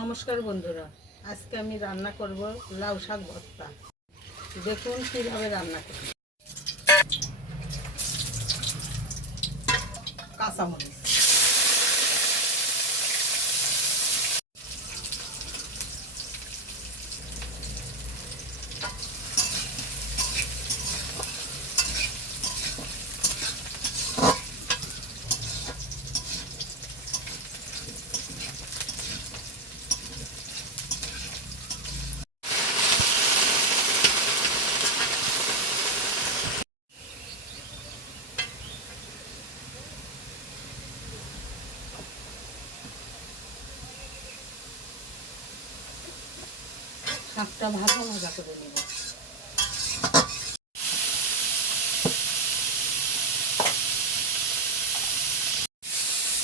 নমস্কার বন্ধুরা, আজকে আমি রান্না করব লাউ শাক ভর্তা। দেখুন কিভাবে রান্না করি। কাঁচামরিচ, শাকটা ভাজা ভাজা করে নেব।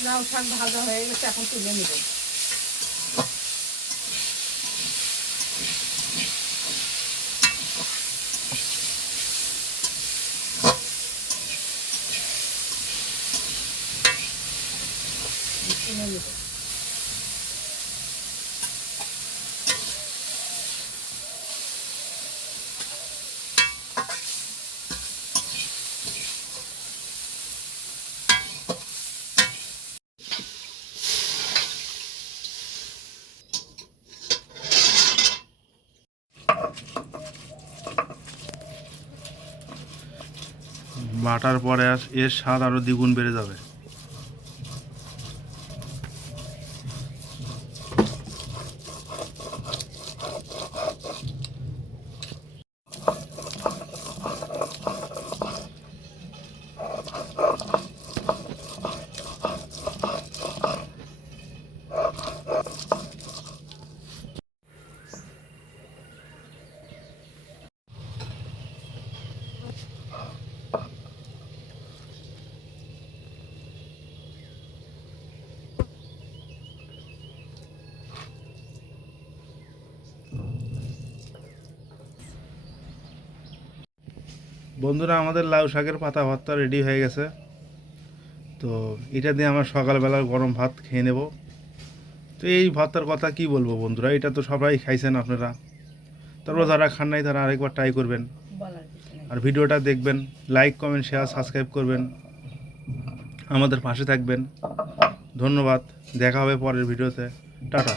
লাউ শাক ভাজা হয়ে গেছে, এখন তুলে নেব। তুলে নেব। বাটার পরে এর স্বাদ আরও দ্বিগুণ বেড়ে যাবে। বন্ধুরা, আমাদের লাউ শাকের পাতা ভর্তা রেডি হয়ে গেছে। তো এটা দিয়ে আমরা সকালবেলার গরম ভাত খেয়ে নেব। তো এই ভর্তার কথা কি বলবো বন্ধুরা, এটা তো সবাই খাইছেন আপনারা। তারপর যারা খান নাই তারা আরেকবার ট্রাই করবেন, আর ভিডিওটা দেখবেন, লাইক কমেন্ট শেয়ার সাবস্ক্রাইব করবেন, আমাদের পাশে থাকবেন। ধন্যবাদ, দেখা হবে পরের ভিডিওতে। টাটা।